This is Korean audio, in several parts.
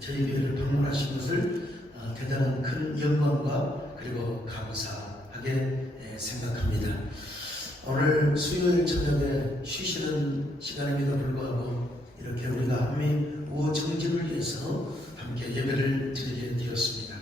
저희 교회를 방문하신 것을 대단한 큰 영광과 그리고 감사하게 생각합니다. 오늘 수요일 저녁에 쉬시는 시간임에도 불구하고 이렇게 우리가 한미 우호 정진을 위해서 함께 예배를 드리게 되었습니다.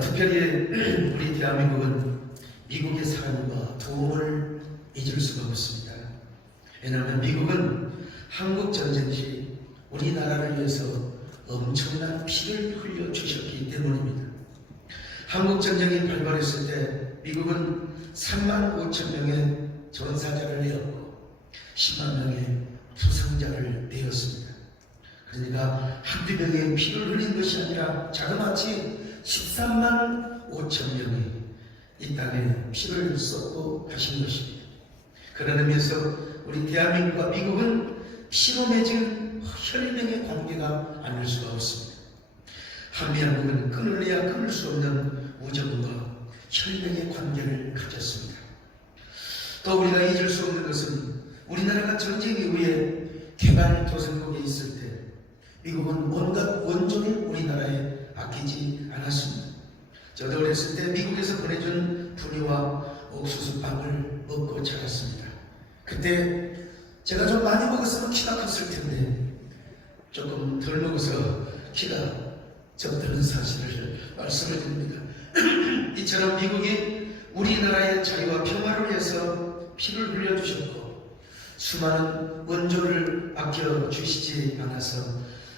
특별히 우리 대한민국은 미국의 사랑과 도움을 잊을 수가 없습니다. 왜냐하면 미국은 한국전쟁 시 우리나라를 위해서 엄청난 피를 흘려주셨기 때문입니다. 한국전쟁이 발발했을 때 미국은 3만 5천 명의 전사자를 내었고 10만 명의 부상자를 내었습니다. 그러니까 한두 명의 피를 흘린 것이 아니라 자그마치 13만 5천 명이 이 땅에 피를 쏟고 가신 것입니다. 그런 의미에서 우리 대한민국과 미국은 피로 맺은 혈맹의 관계가 아닐 수가 없습니다. 한미한국은 끊을래야 끊을 수 없는 우정과 혈맹의 관계를 가졌습니다. 또 우리가 잊을 수 없는 것은 우리나라가 전쟁 이후에 개발도상국에 있을 때 미국은 온갖 원조를 우리나라에 아끼지 않았습니다. 저도 어렸을 때 미국에서 보내준 분유와 옥수수빵을 먹고 자랐습니다. 그때 제가 좀 많이 먹었으면 키가 컸을 텐데 조금 덜 먹어서 키가 적다는 사실을 말씀을 드립니다. 이처럼 미국이 우리나라의 자유와 평화를 위해서 피를 흘려주셨고 수많은 원조를 아껴주시지 않아서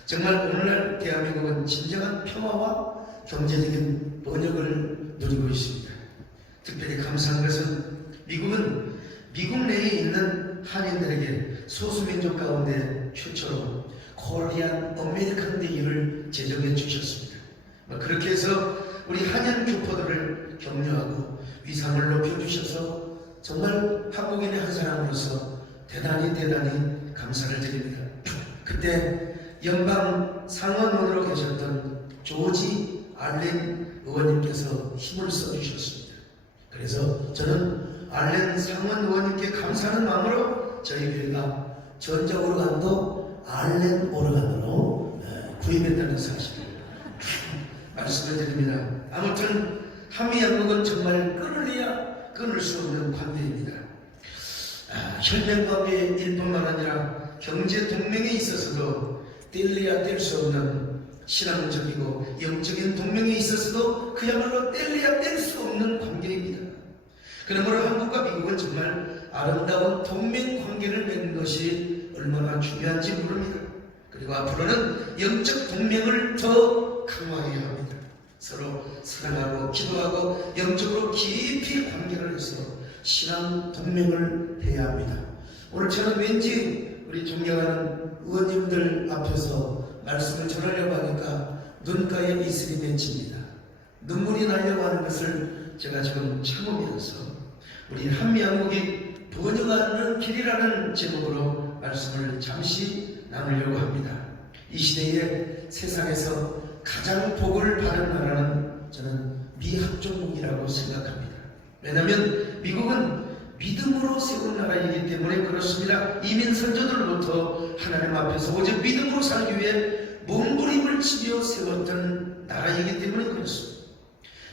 정말 오늘날 대한민국은 진정한 평화와 경제적인 번영을 누리고 있습니다. 특별히 감사한 것은 미국은 미국 내에 있는 한인들에게 소수민족 가운데 최초로 코리안 어메리칸 데이를 제정해 주셨습니다. 그렇게 해서 우리 한인 교포들을 격려하고 위상을 높여주셔서 정말 한국인의 한 사람으로서 대단히 감사를 드립니다. 그때 연방 상원의원으로 계셨던 조지 알렌 의원님께서 힘을 써주셨습니다. 그래서 저는 알렌 상원 의원님께 감사하는 마음으로 저희 교회가 전자오르간도 알렌 오르간으로 구입했다는 사실을 말씀을 드립니다. 아무튼 한미양국은 정말 끊을래야 끊을 수 없는 관계입니다. 혈맹관계일 뿐만 아니라 경제 동맹에 있어서도 뗄래야 뗄 수 없는 신앙적이고 영적인 동맹에 있어서도 그야말로 뗄래야 뗄 수 없는 관계입니다. 그러므로 한국과 미국은 정말 아름다운 동맹 관계를 맺는 것이 얼마나 중요한지 모릅니다. 그리고 앞으로는 영적 동맹을 더 강화해야 합니다. 서로 사랑하고 기도하고 영적으로 깊이 관계를 해서 신앙 동맹을 해야 합니다. 오늘 저는 왠지 우리 존경하는 의원님들 앞에서 말씀을 전하려고 하니까 눈가에 이슬이 맺힙니다. 눈물이 나려고 하는 것을 제가 지금 참으면서 우리 한미한국이 번영하는 길이라는 제목으로 말씀을 잠시 나누려고 합니다. 이 시대에 세상에서 가장 복을 받은 나라는 저는 미합종국이라고 생각합니다. 왜냐하면 미국은 믿음으로 세운 나라이기 때문에 그렇습니다. 이민 선조들로부터 하나님 앞에서 오직 믿음으로 살기 위해 몸부림을 치며 세웠던 나라이기 때문에 그렇습니다.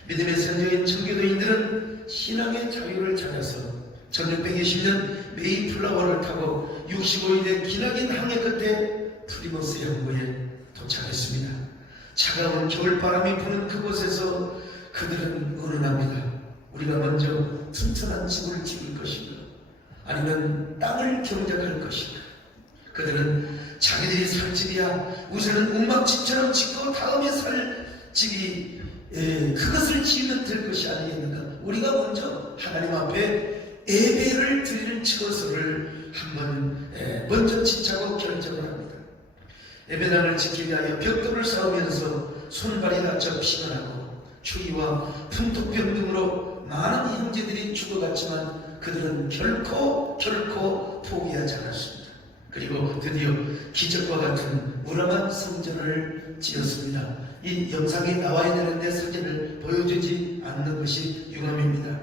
믿음의 선조인 청교도인들은 신앙의 자유를 찾아서 1620년 메이플라워를 타고 65일의 기나긴 항해 끝에 프리머스 항구에 도착했습니다. 차가운 겨울바람이 부는 그곳에서 그들은 의논합니다. 우리가 먼저 튼튼한 집을 지을 것인가 아니면 땅을 경작할 것인가. 그들은 자기들이 살 집이야 우선은 웅막집처럼 짓고 다음에 살 집이 그것을 지으면 될 것이 아니겠는가. 우리가 먼저 하나님 앞에 예배를 드리는 처소를 한번 먼저 짓자고 결정을 합니다. 예배당을 짓기 위하여 벽돌을 쌓으면서 손발이 다쳐 피곤하고 추위와 풍토병 등으로 많은 형제들이 죽어갔지만 그들은 결코 포기하지 않았습니다. 그리고 드디어 기적과 같은 무람한 성전을 지었습니다. 이 영상이 나와야 되는데 사진을 보여주지 않는 것이 유감입니다.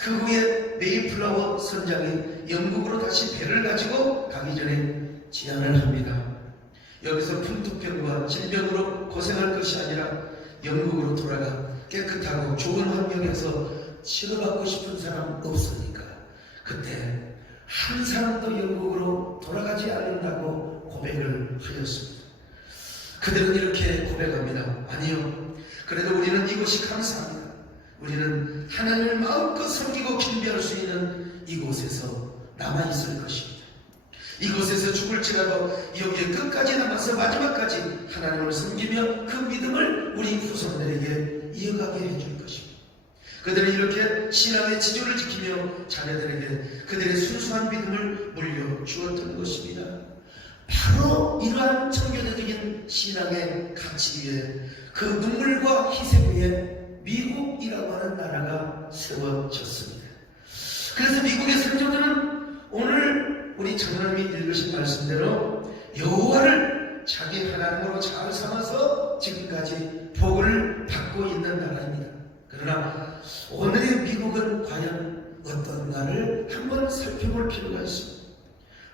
그 후에 메이플라워 선장이 영국으로 다시 배를 가지고 가기 전에 제안을 합니다. 여기서 풍토병과 질병으로 고생할 것이 아니라 영국으로 돌아가 깨끗하고 좋은 환경에서 치료받고 싶은 사람 없으니까 그때 한 사람도 영국으로 돌아가지 않는다고 고백을 하였습니다. 그들은 이렇게 고백합니다. 아니요, 그래도 우리는 이곳이 감사합니다. 우리는 하나님을 마음껏 섬기고 경배할 수 있는 이곳에서 남아있을 것입니다. 이곳에서 죽을지라도 여기에 끝까지 남아서 마지막까지 하나님을 섬기며 그 믿음을 우리 후손들에게 이어가게 해줄 것입니다. 그들은 이렇게 신앙의 지조를 지키며 자녀들에게 그들의 순수한 믿음을 물려주었던 것입니다. 바로 이러한 청교도적인 신앙의 가치 위에 그 눈물과 희생 위에 미국이라고 하는 나라가 세워졌습니다. 그래서 미국의 선조들은 오늘 우리 장로님이 읽으신 말씀대로 여호와를 자기 하나님으로 잘 삼아서 지금까지 복을 받고 있는 나라입니다. 그러나 오늘의 미국은 과연 어떤가를 한번 살펴볼 필요가 있습니다.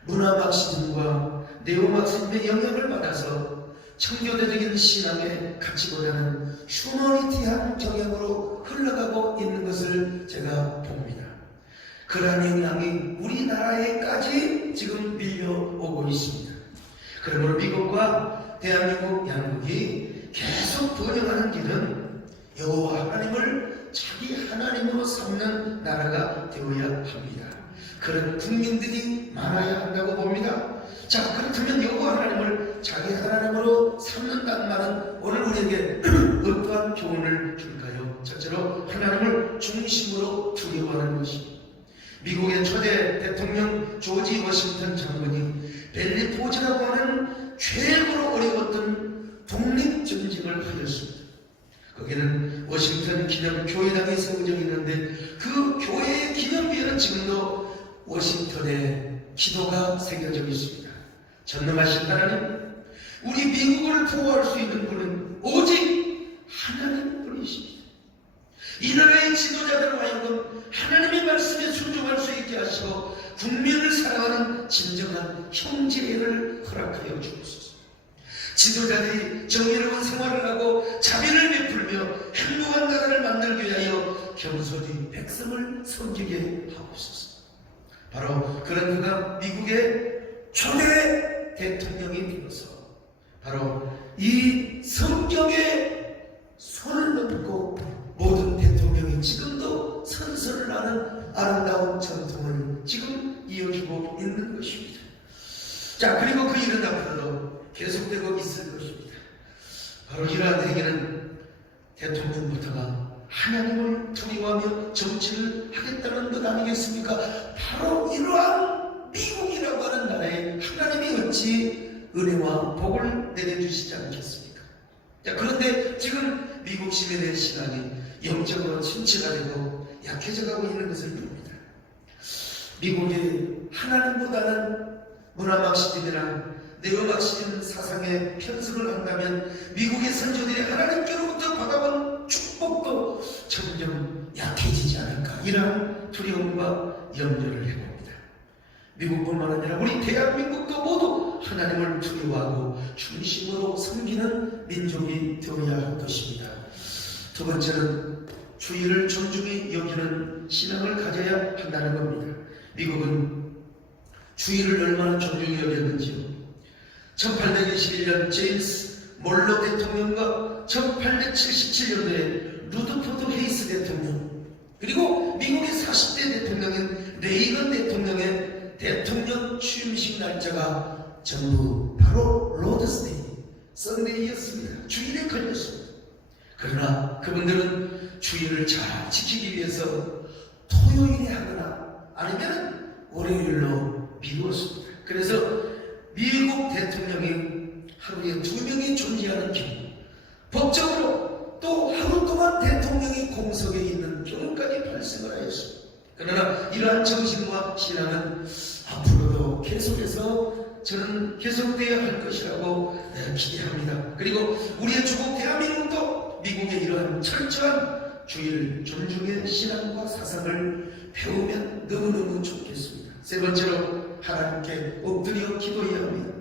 문화막시즘과 네오막시즘의 영향을 받아서 청교도적인 신앙의 가치보다는 휴머니티한 경향으로 흘러가고 있는 것을 제가 봅니다. 그러한 영향이 우리나라에까지 지금 밀려오고 있습니다. 그러므로 미국과 대한민국 양국이 계속 번영하는 길은 여호와 하나님을 자기 하나님으로 삼는 나라가 되어야 합니다. 그런 국민들이 많아야 한다고 봅니다. 자, 그렇다면 여호와 하나님을 자기 하나님으로 삼는다는 말은 오늘 우리에게 어떠한 교훈을 줄까요? 첫째로 하나님을 중심으로 두려워하는 것입니다. 미국의 초대 대통령 조지 워싱턴 장군이 벨리 포즈라고 하는 최고로 어려웠던 독립전쟁을 하였습니다. 거기는 워싱턴 기념교회당이 세워져 있는데 그 교회의 기념비에는 지금도 워싱턴의 기도가 새겨져 있습니다. 전능하신 하나님, 우리 미국을 보호할 수 있는 분은 오직 하나님뿐이십니다. 이 나라의 지도자들을 하여금 하나님의 말씀에 순종할 수 있게 하시고 국민을 사랑하는 진정한 형제를 허락하여 주옵소서. 지도자들이 정의로운 생활을 하고 자비를 베풀며 행복한 나라를 만들기 위하여 겸손히 백성을 섬기게 하옵소서. 바로 그런 그가 미국의 초대 대통령이 되어서 바로 이 성경에 손을 넘고 모든 대통령이 지금도 선서를 하는 아름다운 전통을 지금 이어주고 있는 것입니다. 자, 그리고 그 일은 앞으로도 계속되고 있을 것입니다. 바로 이러한 행위는 대통령부터가 하나님을 두려워하며 정치를 하겠다는 것 아니겠습니까? 바로 이러한 미국이라고 하는 나라에 하나님이 어찌 은혜와 복을 내려주시지 않겠습니까? 자, 그런데 지금 미국 시민의 신앙이 영적으로 침체가 되고 약해져가고 있는 것을 봅니다. 미국이 하나님보다는 문화막시즘이나 네오막시즘 사상에 편승을 한다면 미국의 선조들이 하나님께로부터 받아온 축복도 점점 약해지지 않을까, 이러한 두려움과 염려를 해봅니다. 미국뿐만 아니라 우리 대한민국도 모두 하나님을 두려워하고 중심으로 섬기는 민족이 되어야 할 것입니다. 두 번째는 주의를 존중히 여기는 신앙을 가져야 한다는 겁니다. 미국은 주의를 얼마나 존중히 여겼는지요. 1821년 제임스 몰로 대통령과 1877년도에 루드포드 헤이스 대통령, 그리고 미국의 40대 대통령인 레이건 대통령의 대통령 취임식 날짜가 전부 바로 로드스데이, 썬데이였습니다. 주일에 걸렸습니다. 그러나 그분들은 주일을 잘 지키기 위해서 토요일에 하거나 아니면 월요일로 미루었습니다. 그래서 미국 대통령이 하루에 2명이 존재하는 경우, 법적으로 또 하루 동안 대통령이 공석에 있는 경우까지 발생을 하였습니다. 그러나 이러한 정신과 신앙은 앞으로도 계속해서 저는 계속되어야 할 것이라고 기대합니다. 그리고 우리의 주국 대한민국도 미국의 이러한 철저한 주일 존중의 신앙과 사상을 배우면 너무너무 좋겠습니다. 세 번째로 하나님께 엎드려 기도해야 합니다.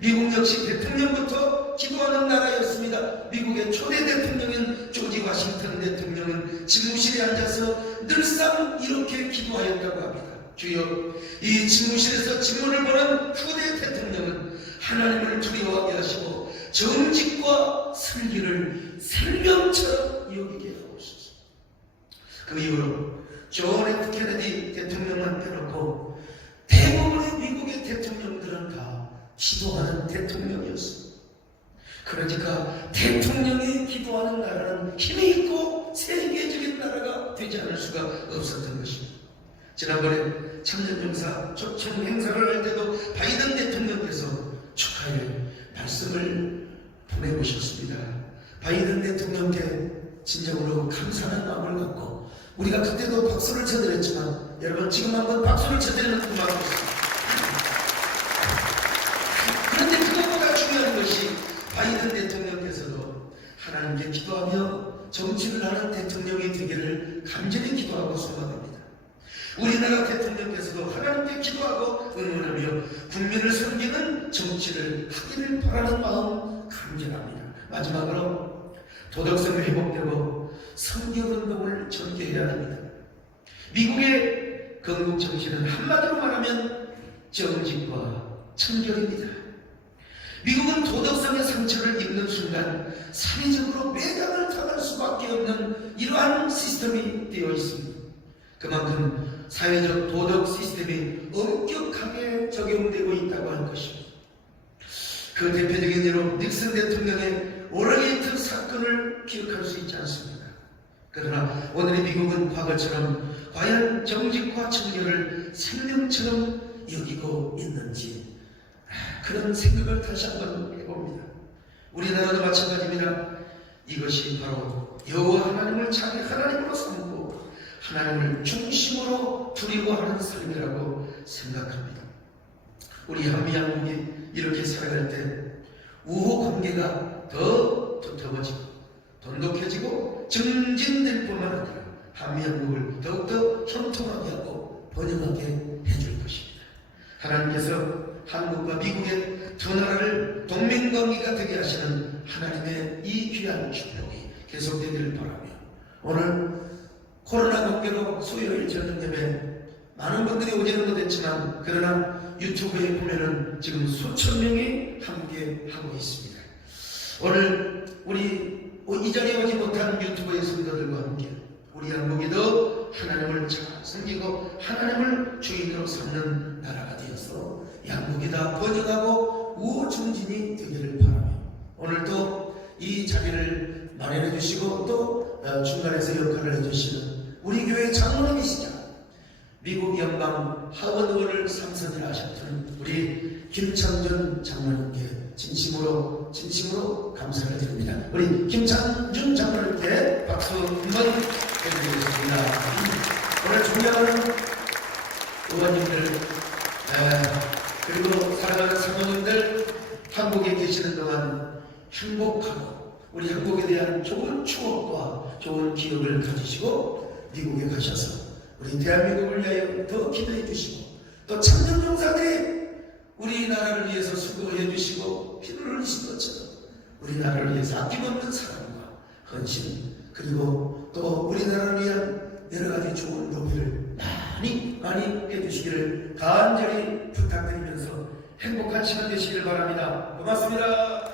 미국 역시 대통령부터 기도하는 나라였습니다. 미국의 초대 대통령인 조지 워싱턴 대통령은 집무실에 앉아서 늘상 이렇게 기도하였다고 합니다. 주여, 이 집무실에서 질문을 보는 후대 대통령은 하나님을 두려워하게 하시고 정직과 설리를 생명처럼 여기게 하옵소서. 그 이후로 존 F 케네디 대통령만 빼놓고 대부분의 미국의 대통령들은 다 기도하는 대통령이었습니다. 그러니까 대통령이 기도하는 나라는 힘이 있고 세계적인 나라가 되지 않을 수가 없었던 것입니다. 지난번에 참전용사 초청 행사를 할 때도 바이든 대통령께서 축하의 말씀을 보내보셨습니다. 바이든 대통령께 진정으로 감사하는 마음을 갖고 우리가 그때도 박수를 쳐드렸지만 여러분 지금 한번 박수를 쳐드리는 그 마음이 있습니다. 그런데 그것보다 중요한 것이 바이든 대통령께서도 하나님께 기도하며 정치를 하는 대통령이 되기를 간절히 기도하고 소망합니다. 우리나라 대통령께서도 하나님께 기도하고 응원하며 국민을 섬기는 정치를 하기를 바라는 마음 간절합니다. 마지막으로 도덕성이 회복되고 선교운동을 전개해야 합니다. 미국의 건국 정신은 한마디로 말하면 정직과 청결입니다. 미국은 도덕성의 상처를 입는 순간 사회적으로 매장을 당할 수밖에 없는 이러한 시스템이 되어 있습니다. 그만큼 사회적 도덕 시스템이 엄격하게 적용되고 있다고 할 것입니다. 그 대표적인 예로 닉슨 대통령의 오러게이트 사건을 기억할 수 있지 않습니다. 그러나 오늘의 미국은 과거처럼 과연 정직과 청결을 생명처럼 여기고 있는지 그런 생각을 다시 한번 해봅니다. 우리나라도 마찬가지입니다. 이것이 바로 여호와 하나님을 자기 하나님으로 삼고 하나님을 중심으로 두려워하는 삶이라고 생각합니다. 우리 한미양국이 이렇게 살아갈 때 우호 관계가 더 두터워지고 돈독해지고 증진될 뿐만 아니라 한미양국을 더욱더 형통하게 하고 번영하게 해줄 것입니다. 하나님께서 한국과 미국의 두 나라를 동맹관계가 되게 하시는 하나님의 이 귀한 축복이 계속되기를 바라며 오늘 코로나 관계로 수요일 저녁 예배 많은 분들이 오지는 못했지만 그러나 유튜브에 보면은 지금 수천 명이 함께 하고 있습니다. 오늘 우리 이 자리에 오지 못한 유튜브의 성도들과 함께 우리 한국이 더 하나님을 잘 섬기고 하나님을 주인으로 삼는 나라가 되어서 양국이 다 번영하고 우호증진이 되기를 바라며 오늘도 이 자리를 마련해 주시고 또 중간에서 역할을 해주시는 우리 교회 장로님이시자 미국 연방 하원의원을 상선을 하셨던 우리 김창준 장로님께 진심으로 감사를 드립니다. 우리 김창준 장로님께 박수 한번 해드리겠습니다. 오늘 존경하는 의원님들 그리고 사랑하는 사모님들 한국에 계시는 동안 행복하고 우리 한국에 대한 좋은 추억과 좋은 기억을 가지시고 미국에 가셔서 우리 대한민국을 위하여 더 기도해 주시고 또 참전용사들이 우리나라를 위해서 수고해 주시고 피를 흘리신 것처럼 우리나라를 위해서 아낌없는 사랑과 헌신 그리고 또 우리나라를 위한 여러 가지 좋은 도움을 많이 해주시기를 간절히 부탁드리면서 행복한 시간 되시기를 바랍니다. 고맙습니다.